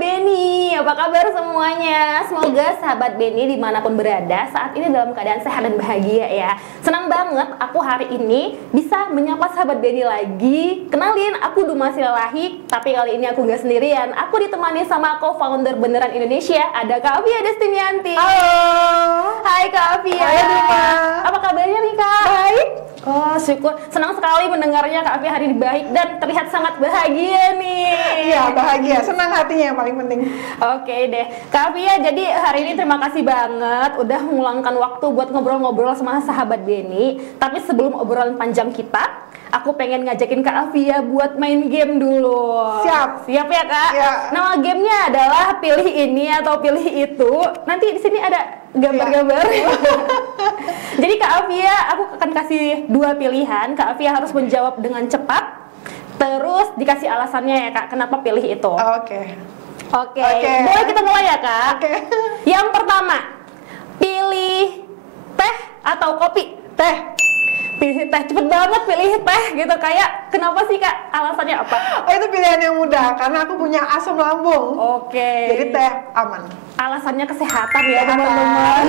Beni, apa kabar semuanya? Semoga sahabat Beni dimanapun berada saat ini dalam keadaan sehat dan bahagia ya. Senang banget aku hari ini bisa menyapa sahabat Beni lagi. Kenalin, aku Duma Silalahi, tapi kali ini aku nggak sendirian. Aku ditemani sama co-founder Beneran Indonesia, ada Kak Afia Destinianti. Halo. Hai Kak Afia. Hai Duma. Apa kabarnya nih Kak? Baik. Oh syukur, senang sekali mendengarnya Kak Afia hari ini baik dan terlihat sangat bahagia nih. Iya bahagia, senang hatinya yang paling penting. Oke deh, Kak Afia, jadi hari ini terima kasih banget udah meluangkan waktu buat ngobrol-ngobrol sama sahabat Beni. Tapi sebelum obrolan panjang kita, aku pengen ngajakin Kak Afia buat main game dulu. Siap. Siap ya Kak? Ya. Nama gamenya adalah pilih ini atau pilih itu. Nanti di sini ada gambar-gambar. Ya. Jadi Kak Afia, aku akan kasih dua pilihan. Kak Afia harus menjawab dengan cepat. Terus dikasih alasannya ya Kak, kenapa pilih itu. Oke. Oke. Boleh kita mulai ya Kak? Oke. Yang pertama, pilih teh atau kopi? Teh. Pilih teh, cepet banget pilih teh gitu. Kayak kenapa sih Kak? Alasannya apa? Oh itu pilihan yang mudah karena aku punya asam lambung. Oke. Jadi teh aman. Alasannya kesehatan ya Kesehatan. teman-teman.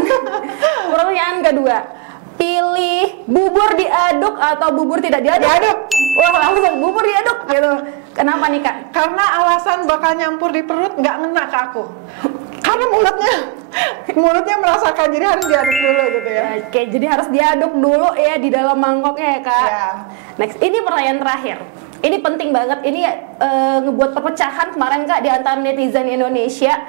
Pertanyaan kedua, pilih bubur diaduk atau bubur tidak diaduk? Diaduk. Wah langsung bubur diaduk gitu. Kenapa nih Kak? Karena alasan bakal nyampur di perut nggak ngena ke aku. Karena mulutnya merasakan, jadi harus diaduk dulu gitu ya. Oke, jadi harus diaduk dulu ya di dalam mangkoknya ya Kak. Ya. Next, ini pertanyaan terakhir. Ini penting banget. Ini ngebuat perpecahan kemarin Kak di antara netizen Indonesia.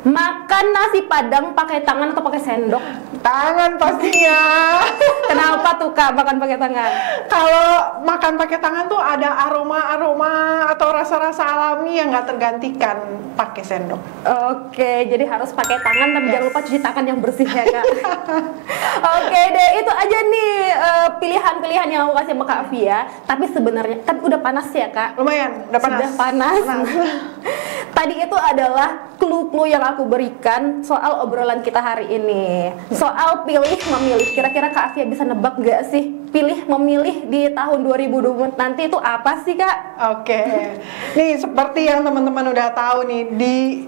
Makan nasi padang pakai tangan atau pakai sendok? Tangan pastinya. Kenapa tuh Kak makan pakai tangan? Kalau makan pakai tangan tuh ada aroma-aroma atau rasa-rasa alami yang nggak tergantikan pakai sendok. Oke, jadi harus pakai tangan tapi Yes. jangan lupa cuci tangan yang bersih ya Kak. Oke deh, itu aja nih pilihan-pilihan yang aku kasih sama Kak Afia. Tapi sebenarnya kan udah panas ya Kak. Lumayan, udah panas. Sudah panas. Tadi itu adalah clue-clue yang aku berikan soal obrolan kita hari ini. Soal pilih memilih. Kira-kira Kak Afia bisa nebak nggak sih pilih memilih di tahun 2020 nanti itu apa sih Kak? Oke, nih seperti yang teman-teman udah tahu nih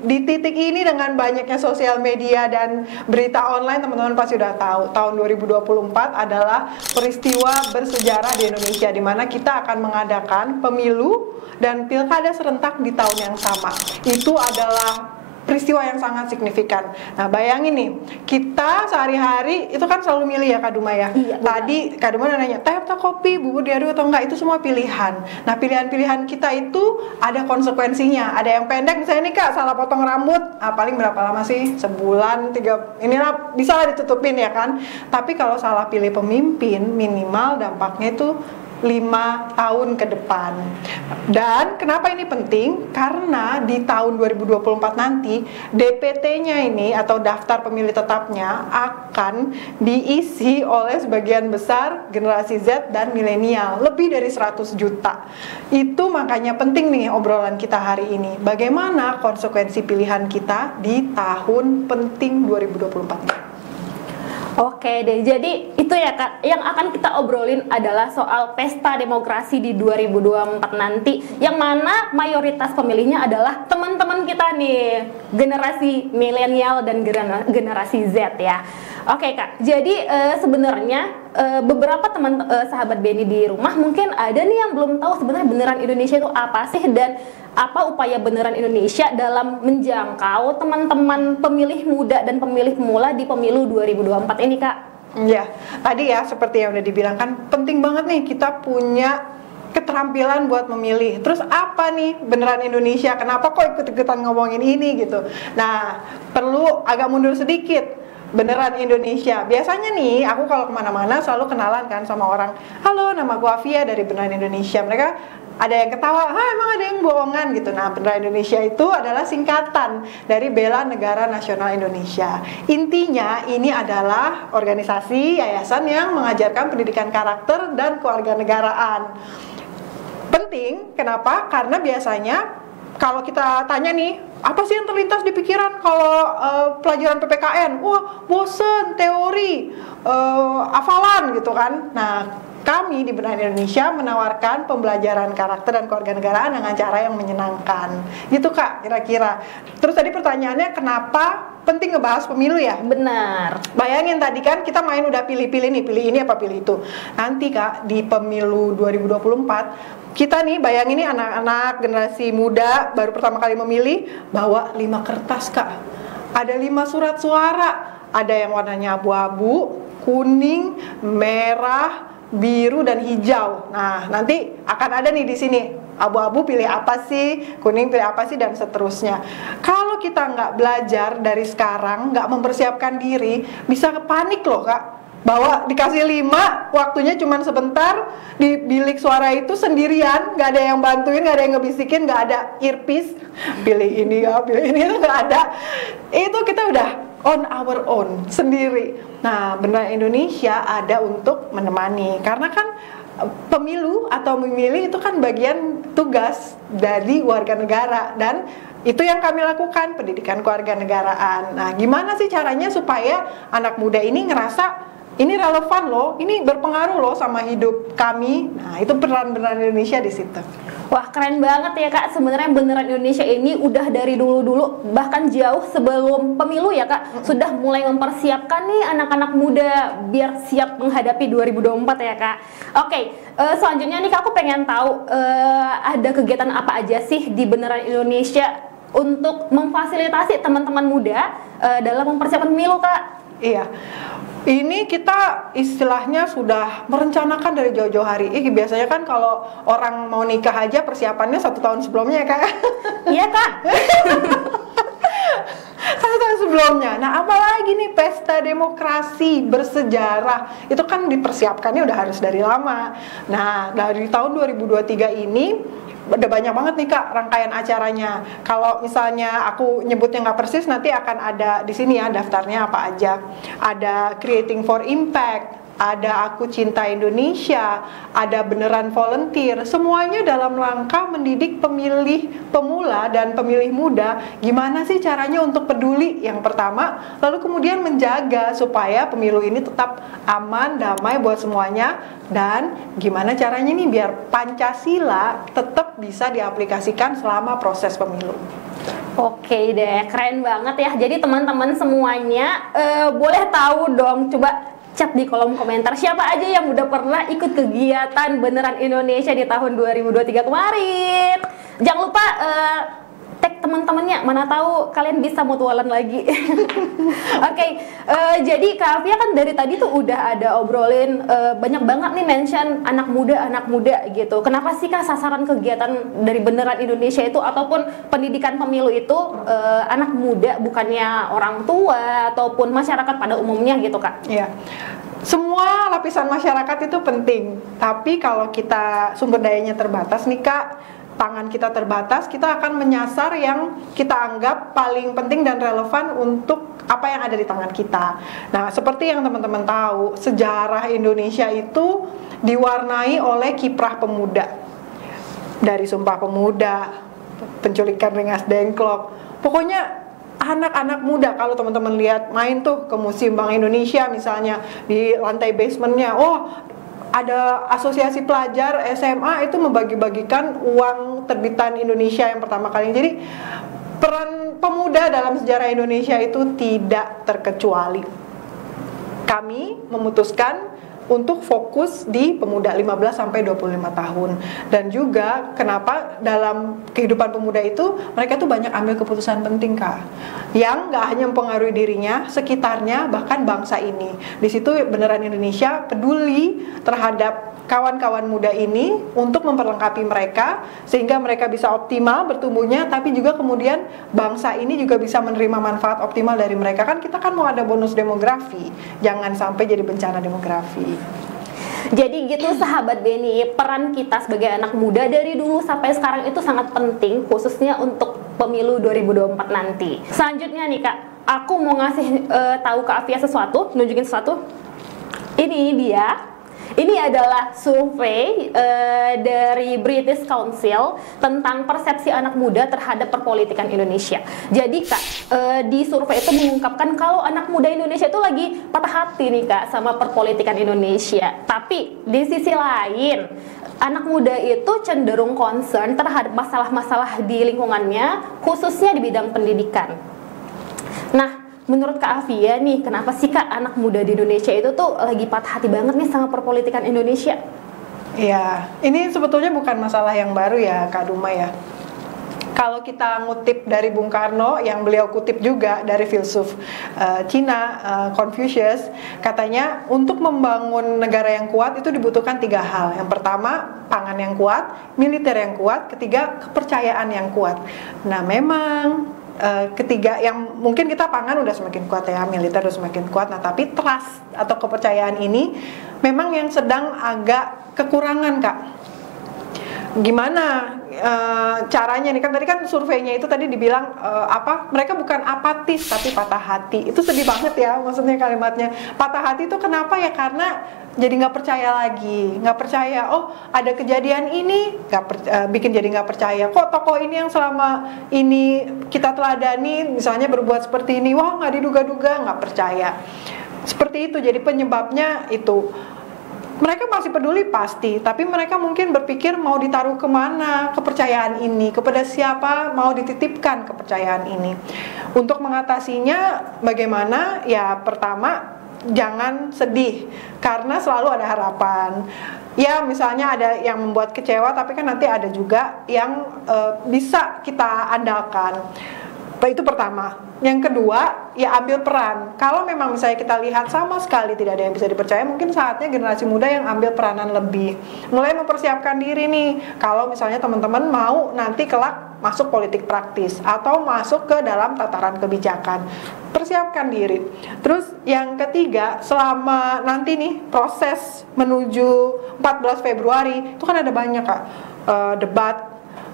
di titik ini dengan banyaknya sosial media dan berita online, teman-teman pasti udah tahu tahun 2024 adalah peristiwa bersejarah di Indonesia di mana kita akan mengadakan pemilu dan pilkada serentak di tahun yang sama. Itu adalah peristiwa yang sangat signifikan. Nah, bayangin nih, kita sehari-hari itu kan selalu milih ya Kak Duma ya. Iya, Tadi Kak Duma udah nanya, teh atau kopi, bubur diaduk atau enggak, itu semua pilihan. Nah, pilihan-pilihan kita itu ada konsekuensinya. Ada yang pendek, misalnya nih Kak, salah potong rambut, paling berapa lama sih? Sebulan, 3, inilah bisa lah ditutupin ya kan. Tapi kalau salah pilih pemimpin, minimal dampaknya itu 5 tahun ke depan. Dan kenapa ini penting? Karena di tahun 2024 nanti DPT-nya ini atau daftar pemilih tetapnya akan diisi oleh sebagian besar generasi Z dan milenial, lebih dari 100 juta. Itu makanya penting nih obrolan kita hari ini. Bagaimana konsekuensi pilihan kita di tahun penting 2024? Oke deh, jadi itu ya Kak, yang akan kita obrolin adalah soal pesta demokrasi di 2024 nanti, yang mana mayoritas pemilihnya adalah teman-teman kita nih, generasi milenial dan generasi Z ya. Oke Kak, jadi sebenarnya beberapa teman sahabat Beni di rumah mungkin ada nih yang belum tahu sebenarnya Beneran Indonesia itu apa sih dan apa upaya Beneran Indonesia dalam menjangkau teman-teman pemilih muda dan pemilih pemula di pemilu 2024 ini Kak. Ya, tadi ya seperti yang udah dibilang kan penting banget nih kita punya keterampilan buat memilih. Terus apa nih Beneran Indonesia? Kenapa kok ikut-ikutan ngomongin ini gitu? Nah, perlu agak mundur sedikit. Beneran Indonesia. Biasanya nih, aku kalau kemana-mana selalu kenalan kan sama orang. Halo, nama gue Afia dari Beneran Indonesia. Mereka ada yang ketawa, emang ada yang bohongan gitu. Nah, Beneran Indonesia itu adalah singkatan dari Bela Negara Nasional Indonesia. Intinya, ini adalah organisasi, yayasan yang mengajarkan pendidikan karakter dan kewarganegaraan. Penting, kenapa? Karena biasanya kalau kita tanya nih, apa sih yang terlintas di pikiran kalau pelajaran PPKN? Wah, bosen, teori, hafalan gitu kan. Nah, kami di Beneran Indonesia menawarkan pembelajaran karakter dan kewarganegaraan dengan cara yang menyenangkan. Gitu Kak, kira-kira. Terus tadi pertanyaannya kenapa penting ngebahas pemilu ya? Benar. Bayangin tadi kan kita main udah pilih-pilih nih, pilih ini apa pilih itu. Nanti Kak, di pemilu 2024 kita nih bayangin nih anak-anak generasi muda baru pertama kali memilih bawa 5 kertas Kak. Ada 5 surat suara. Ada yang warnanya abu-abu, kuning, merah, biru dan hijau. Nah, nanti akan ada nih di sini. Abu-abu pilih apa sih, kuning pilih apa sih, dan seterusnya. Kalau kita nggak belajar dari sekarang, nggak mempersiapkan diri, bisa panik loh Kak. Bahwa dikasih 5, waktunya cuma sebentar, di bilik suara itu sendirian, nggak ada yang bantuin, nggak ada yang ngebisikin, nggak ada earpiece, pilih ini ya, pilih ini, itu nggak ada. Itu kita udah on our own sendiri. Nah, Beneran Indonesia ada untuk menemani, karena kan pemilu atau memilih itu kan bagian tugas dari warga negara, dan itu yang kami lakukan, pendidikan kewarganegaraan. Nah, gimana sih caranya supaya anak muda ini ngerasa ini relevan loh, ini berpengaruh loh sama hidup kami. Nah, itu peran Beneran Indonesia di situ. Wah, keren banget ya Kak. Sebenarnya Beneran Indonesia ini udah dari dulu-dulu, bahkan jauh sebelum pemilu ya Kak, sudah mulai mempersiapkan nih anak-anak muda biar siap menghadapi 2024 ya Kak. Oke, selanjutnya nih Kak, aku pengen tahu ada kegiatan apa aja sih di Beneran Indonesia untuk memfasilitasi teman-teman muda dalam mempersiapkan pemilu Kak? Iya. Ini kita istilahnya sudah merencanakan dari jauh-jauh hari. Biasanya kan kalau orang mau nikah aja persiapannya 1 tahun sebelumnya ya Kak. Iya Kak. 1 tahun sebelumnya. Nah, apalagi nih pesta demokrasi bersejarah, itu kan dipersiapkannya udah harus dari lama. Nah, dari tahun 2023 ini udah banyak banget nih Kak rangkaian acaranya. Kalau misalnya aku nyebutnya nggak persis, nanti akan ada di sini ya daftarnya apa aja. Ada Creating for Impact, ada Aku Cinta Indonesia, ada Beneran Volunteer. Semuanya dalam rangka mendidik pemilih pemula dan pemilih muda gimana sih caranya untuk peduli yang pertama, lalu kemudian menjaga supaya pemilu ini tetap aman, damai buat semuanya, dan gimana caranya nih biar Pancasila tetap bisa diaplikasikan selama proses pemilu. Oke deh, keren banget ya. Jadi teman-teman semuanya boleh tahu dong, coba chat di kolom komentar siapa aja yang udah pernah ikut kegiatan Beneran Indonesia di tahun 2023 kemarin. Jangan lupa tag teman-temannya, mana tahu kalian bisa mutualan lagi. Oke, jadi Kak Afia kan dari tadi tuh udah ada obrolin banyak banget nih mention anak muda gitu. Kenapa sih Kak sasaran kegiatan dari Beneran Indonesia itu ataupun pendidikan pemilu itu anak muda, bukannya orang tua ataupun masyarakat pada umumnya gitu Kak? Iya. Semua lapisan masyarakat itu penting, tapi kalau kita sumber dayanya terbatas nih Kak, tangan kita terbatas, kita akan menyasar yang kita anggap paling penting dan relevan untuk apa yang ada di tangan kita. Nah, seperti yang teman-teman tahu, sejarah Indonesia itu diwarnai oleh kiprah pemuda. Dari Sumpah Pemuda, penculikan Rengas Dengklok, pokoknya anak-anak muda. Kalau teman-teman lihat main tuh ke Museum Bank Indonesia misalnya, di lantai basementnya, oh ada asosiasi pelajar SMA itu membagi-bagikan uang terbitan Indonesia yang pertama kali. Jadi peran pemuda dalam sejarah Indonesia itu tidak terkecuali. Kami memutuskan untuk fokus di pemuda 15 sampai 25 tahun. Dan juga kenapa dalam kehidupan pemuda itu mereka tuh banyak ambil keputusan penting Kak, yang nggak hanya mempengaruhi dirinya, sekitarnya, bahkan bangsa ini. Di situ Beneran Indonesia peduli terhadap kawan-kawan muda ini untuk memperlengkapi mereka sehingga mereka bisa optimal bertumbuhnya, tapi juga kemudian bangsa ini juga bisa menerima manfaat optimal dari mereka. Kan kita kan mau ada bonus demografi, jangan sampai jadi bencana demografi. Jadi gitu sahabat Beni, peran kita sebagai anak muda dari dulu sampai sekarang itu sangat penting, khususnya untuk pemilu 2024 nanti. Selanjutnya nih Kak, aku mau ngasih tahu ke Afia sesuatu, nunjukin sesuatu. Ini dia. Ini adalah survei dari British Council tentang persepsi anak muda terhadap perpolitikan Indonesia. Jadi Kak, di survei itu mengungkapkan kalau anak muda Indonesia itu lagi patah hati nih Kak sama perpolitikan Indonesia. Tapi di sisi lain, anak muda itu cenderung concern terhadap masalah-masalah di lingkungannya, khususnya di bidang pendidikan. Nah, menurut Kak Afia nih, kenapa sih Kak anak muda di Indonesia itu tuh lagi patah hati banget nih sama perpolitikan Indonesia? Ya, ini sebetulnya bukan masalah yang baru ya Kak Duma ya. Kalau kita ngutip dari Bung Karno, yang beliau kutip juga dari filsuf Cina, Confucius, katanya untuk membangun negara yang kuat itu dibutuhkan 3 hal. Yang pertama, pangan yang kuat, militer yang kuat, ketiga, kepercayaan yang kuat. Nah, memang ketiga yang mungkin kita pangan udah semakin kuat ya, militer udah semakin kuat. Nah, tapi trust atau kepercayaan ini memang yang sedang agak kekurangan, Kak. Gimana caranya nih, kan tadi kan surveinya itu tadi dibilang mereka bukan apatis tapi patah hati. Itu sedih banget ya, maksudnya kalimatnya patah hati itu kenapa ya, karena jadi nggak percaya lagi, nggak percaya, oh ada kejadian ini, bikin jadi nggak percaya, kok tokoh ini yang selama ini kita teladani misalnya berbuat seperti ini, wah nggak diduga-duga, nggak percaya. Seperti itu, jadi penyebabnya itu. Mereka masih peduli pasti, tapi mereka mungkin berpikir mau ditaruh kemana kepercayaan ini, kepada siapa mau dititipkan kepercayaan ini. Untuk mengatasinya bagaimana? Ya pertama, jangan sedih, karena selalu ada harapan. Ya misalnya ada yang membuat kecewa, tapi kan nanti ada juga yang bisa kita andalkan. Itu pertama. Yang kedua, ya ambil peran. Kalau memang misalnya kita lihat sama sekali tidak ada yang bisa dipercaya, mungkin saatnya generasi muda yang ambil peranan lebih. Mulai mempersiapkan diri nih. Kalau misalnya teman-teman mau nanti kelak masuk politik praktis atau masuk ke dalam tataran kebijakan, persiapkan diri. Terus yang ketiga, selama nanti nih proses menuju 14 Februari, itu kan ada banyak Kak, debat.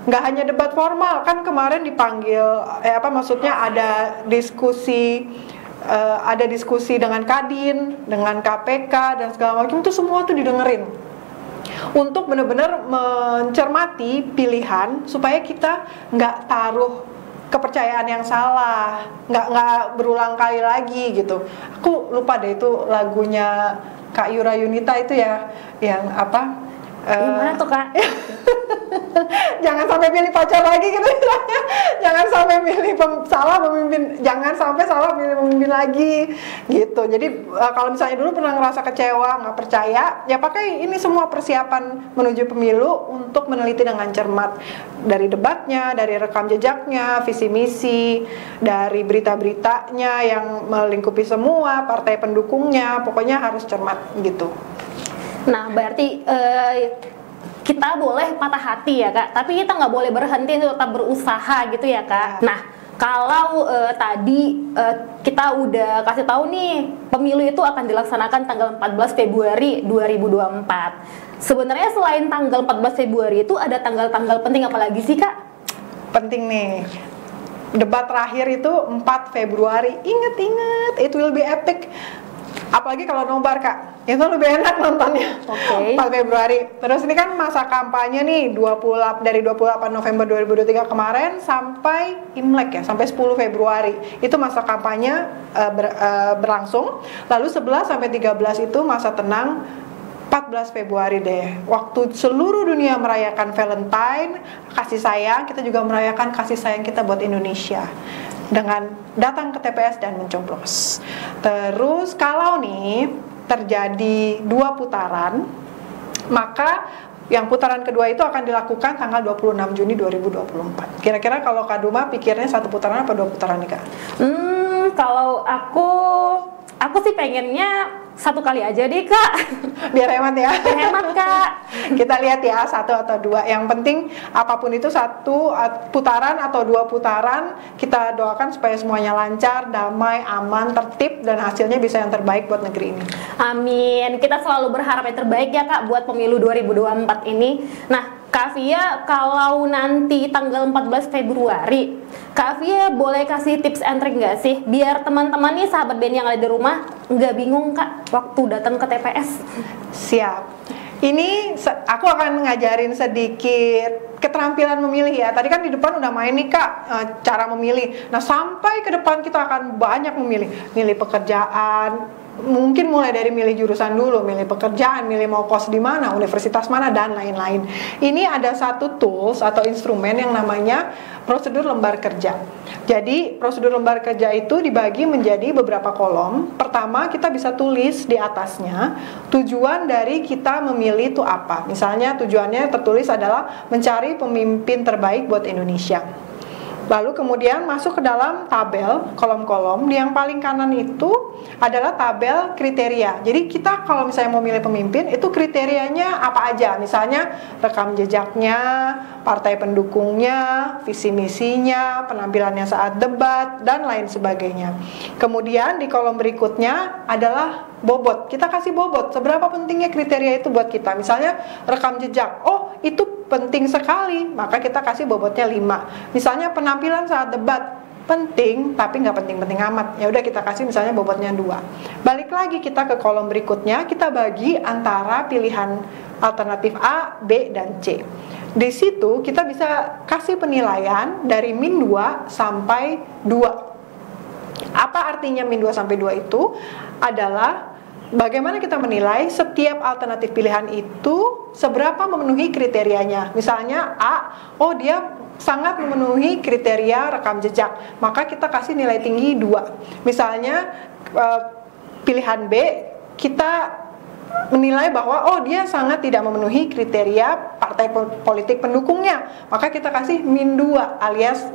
Nggak hanya debat formal, kan kemarin dipanggil maksudnya ada diskusi dengan Kadin, dengan KPK dan segala macam, itu semua tuh didengerin untuk benar-benar mencermati pilihan supaya kita nggak taruh kepercayaan yang salah, nggak berulang kali lagi gitu. Aku lupa deh itu lagunya Kak Yura Yunita itu ya, yang apa? Gimana tuh Kak? Jangan sampai pilih pacar lagi gitu. Jangan sampai salah memimpin, jangan sampai salah milih pemimpin lagi gitu. Jadi kalau misalnya dulu pernah ngerasa kecewa, nggak percaya, ya pakai ini semua persiapan menuju pemilu untuk meneliti dengan cermat, dari debatnya, dari rekam jejaknya, visi misi, dari berita-beritanya yang melingkupi semua partai pendukungnya, pokoknya harus cermat gitu. Nah, berarti kita boleh patah hati ya Kak, tapi kita nggak boleh berhenti untuk tetap berusaha gitu ya Kak. Nah, kalau tadi kita udah kasih tahu nih, pemilu itu akan dilaksanakan tanggal 14 Februari 2024. Sebenarnya selain tanggal 14 Februari itu ada tanggal-tanggal penting apa lagi sih Kak? Penting nih. Debat terakhir itu 4 Februari. Ingat-ingat, it will be epic. Apalagi kalau nobar Kak, itu lebih enak nontonnya. 4 Februari. Terus ini kan masa kampanye nih, dari 28 November 2023 kemarin sampai Imlek ya, sampai 10 Februari. Itu masa kampanye berlangsung. Lalu 11 sampai 13 itu masa tenang. 14 Februari deh, waktu seluruh dunia merayakan Valentine, kasih sayang, kita juga merayakan kasih sayang kita buat Indonesia dengan datang ke TPS dan mencoblos. Terus kalau nih terjadi 2 putaran, maka yang putaran kedua itu akan dilakukan tanggal 26 Juni 2024. Kira-kira kalau Kak Duma pikirnya 1 putaran apa 2 putaran nih Kak? Kalau aku sih pengennya 1 kali aja deh Kak. Biar hemat ya. Biar hemat Kak. Kita lihat ya 1 atau 2. Yang penting apapun itu 1 putaran atau 2 putaran, kita doakan supaya semuanya lancar, damai, aman, tertib, dan hasilnya bisa yang terbaik buat negeri ini. Amin. Kita selalu berharap yang terbaik ya Kak buat pemilu 2024 ini. Nah, Kak Via, kalau nanti tanggal 14 Februari, Kak Via boleh kasih tips and trick nggak sih? Biar teman-teman nih sahabat BEN yang ada di rumah nggak bingung Kak waktu datang ke TPS. Siap. Ini aku akan ngajarin sedikit keterampilan memilih ya. Tadi kan di depan udah main nih Kak, cara memilih. Nah sampai ke depan kita akan banyak memilih. Milih pekerjaan, mungkin mulai dari milih jurusan dulu, milih pekerjaan, milih mau kos di mana, universitas mana, dan lain-lain. Ini ada satu tools atau instrumen yang namanya prosedur lembar kerja. Jadi prosedur lembar kerja itu dibagi menjadi beberapa kolom. Pertama kita bisa tulis di atasnya tujuan dari kita memilih itu apa. Misalnya tujuannya tertulis adalah mencari pemimpin terbaik buat Indonesia. Lalu kemudian masuk ke dalam tabel, kolom-kolom. Yang paling kanan itu adalah tabel kriteria. Jadi kita kalau misalnya mau milih pemimpin, itu kriterianya apa aja. Misalnya rekam jejaknya, partai pendukungnya, visi misinya, penampilannya saat debat, dan lain sebagainya. Kemudian di kolom berikutnya adalah bobot. Kita kasih bobot, seberapa pentingnya kriteria itu buat kita. Misalnya rekam jejak, oh itu penting sekali, maka kita kasih bobotnya 5. Misalnya penampilan saat debat, penting tapi nggak penting-penting amat, ya udah kita kasih misalnya bobotnya 2. Balik lagi kita ke kolom berikutnya, kita bagi antara pilihan alternatif A, B, dan C. Di situ kita bisa kasih penilaian dari min 2 sampai 2. Apa artinya min 2 sampai 2 itu? Adalah bagaimana kita menilai setiap alternatif pilihan itu seberapa memenuhi kriterianya. Misalnya A, oh dia sangat memenuhi kriteria rekam jejak, maka kita kasih nilai tinggi 2. Misalnya pilihan B, kita menilai bahwa oh dia sangat tidak memenuhi kriteria partai politik pendukungnya, maka kita kasih min 2 alias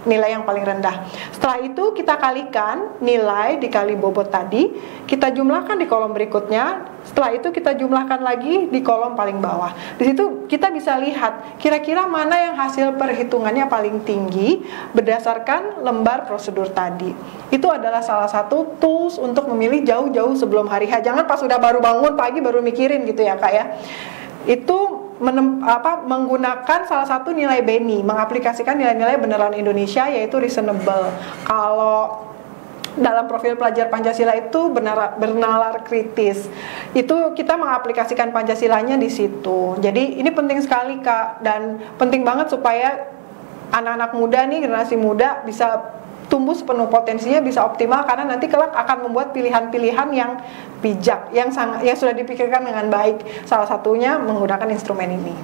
nilai yang paling rendah. Setelah itu kita kalikan nilai dikali bobot tadi, kita jumlahkan di kolom berikutnya. Setelah itu kita jumlahkan lagi di kolom paling bawah. Di situ kita bisa lihat kira-kira mana yang hasil perhitungannya paling tinggi berdasarkan lembar prosedur tadi. Itu adalah salah satu tools untuk memilih jauh-jauh sebelum hari H. Jangan pas sudah baru bangun pagi baru mikirin gitu ya Kak ya. Itu menggunakan salah satu nilai BENI, mengaplikasikan nilai-nilai beneran Indonesia yaitu reasonable. Kalau dalam profil pelajar Pancasila itu bernalar kritis. Itu kita mengaplikasikan Pancasilanya di situ. Jadi ini penting sekali Kak, dan penting banget supaya anak-anak muda nih, generasi muda bisa tumbuh sepenuh potensinya, bisa optimal, karena nanti kelak akan membuat pilihan-pilihan yang bijak, yang sudah dipikirkan dengan baik. Salah satunya menggunakan instrumen ini.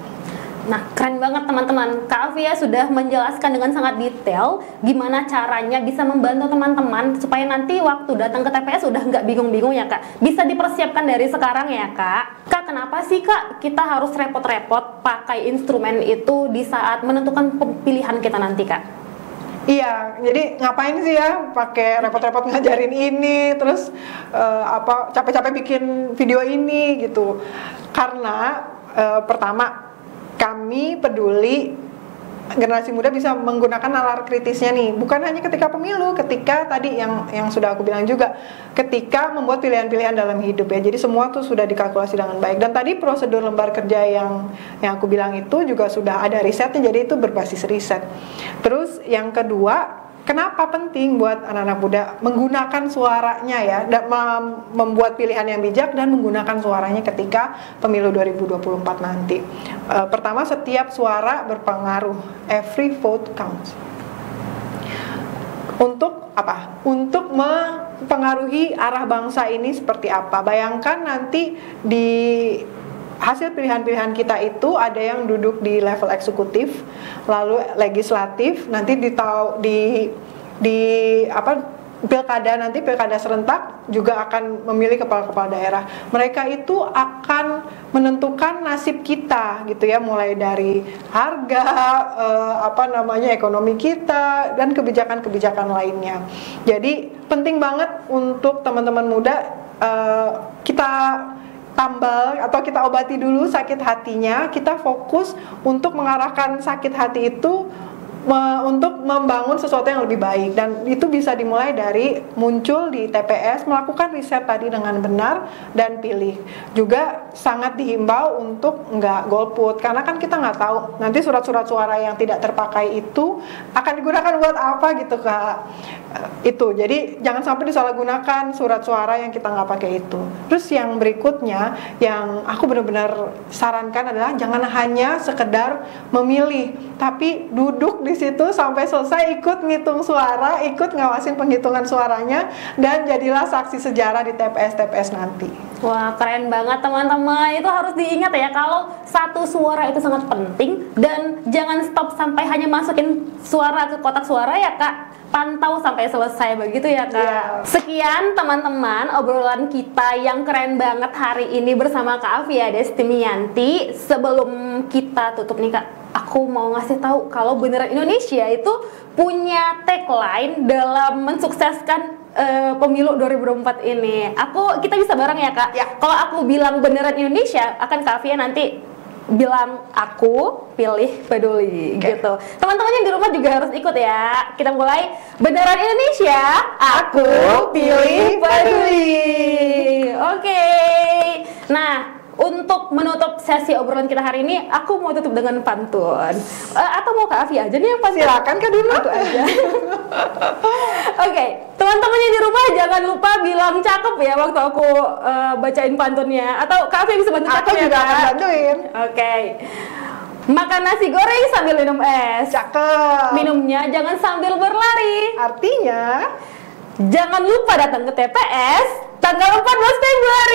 Nah, keren banget teman-teman. Kak Avia sudah menjelaskan dengan sangat detail gimana caranya bisa membantu teman-teman supaya nanti waktu datang ke TPS udah nggak bingung-bingung ya Kak. Bisa dipersiapkan dari sekarang ya Kak. Kak, kenapa sih Kak kita harus repot-repot pakai instrumen itu di saat menentukan pilihan kita nanti Kak? Iya, jadi ngapain sih ya pakai repot-repot ngajarin ini, terus capek-capek bikin video ini gitu. Karena pertama, kami peduli generasi muda bisa menggunakan nalar kritisnya nih, bukan hanya ketika pemilu, ketika tadi yang sudah aku bilang juga, ketika membuat pilihan-pilihan dalam hidup ya. Jadi semua tuh sudah dikalkulasi dengan baik. Dan tadi prosedur lembar kerja yang aku bilang itu juga sudah ada risetnya, jadi itu berbasis riset. Terus yang kedua, kenapa penting buat anak-anak muda menggunakan suaranya ya, dan membuat pilihan yang bijak dan menggunakan suaranya ketika pemilu 2024 nanti. Pertama, setiap suara berpengaruh. Every vote counts. Untuk apa? Untuk mempengaruhi arah bangsa ini seperti apa. Bayangkan nanti di hasil pilihan-pilihan kita itu ada yang duduk di level eksekutif, lalu legislatif, nanti pilkada serentak juga akan memilih kepala-kepala daerah. Mereka itu akan menentukan nasib kita gitu ya, mulai dari harga, ekonomi kita, dan kebijakan-kebijakan lainnya. Jadi penting banget untuk teman-teman muda kita tambal atau kita obati dulu sakit hatinya, kita fokus untuk mengarahkan sakit hati itu untuk membangun sesuatu yang lebih baik. Dan itu bisa dimulai dari muncul di TPS, melakukan riset tadi dengan benar dan pilih. Juga sangat dihimbau untuk nggak golput, karena kan kita nggak tahu nanti surat-surat suara yang tidak terpakai itu akan digunakan buat apa gitu Kak. Itu jadi jangan sampai disalahgunakan surat suara yang kita nggak pakai itu. Terus yang berikutnya yang aku benar-benar sarankan adalah jangan hanya sekedar memilih, tapi duduk di situ sampai selesai, ikut ngitung suara, ikut ngawasin penghitungan suaranya, dan jadilah saksi sejarah di TPS-TPS nanti. Wah, keren banget teman-teman. Itu harus diingat ya, kalau satu suara itu sangat penting, dan jangan stop sampai hanya masukin suara ke kotak suara ya Kak. Pantau sampai selesai, begitu ya Kak. Yeah. Sekian teman-teman obrolan kita yang keren banget hari ini bersama Kak Afia Destimiyanti. Sebelum kita tutup nih Kak, aku mau ngasih tahu kalau Beneran Indonesia itu punya tagline dalam mensukseskan pemilu 2024 ini. Kita bisa bareng ya Kak. Ya. Kalau aku bilang Beneran Indonesia, akan Kak Afia nanti bilang aku pilih peduli, gitu. Teman-teman yang di rumah juga harus ikut ya. Kita mulai. Beneran Indonesia, aku pilih peduli. Oke. Nah, untuk menutup sesi obrolan kita hari ini, aku mau tutup dengan pantun. Atau mau Kak Afia aja nih yang pantun? Silakan Kak dulu. Itu aja. Oke, teman-teman yang di rumah jangan lupa bilang cakep ya waktu aku bacain pantunnya. Atau Kak Afia bisa bantu cakep Aku ya juga Kak? akan bantuin. Oke. Makan nasi goreng sambil minum es. Cakep. Minumnya jangan sambil berlari. Artinya Jangan lupa datang ke TPS tanggal 14 Februari.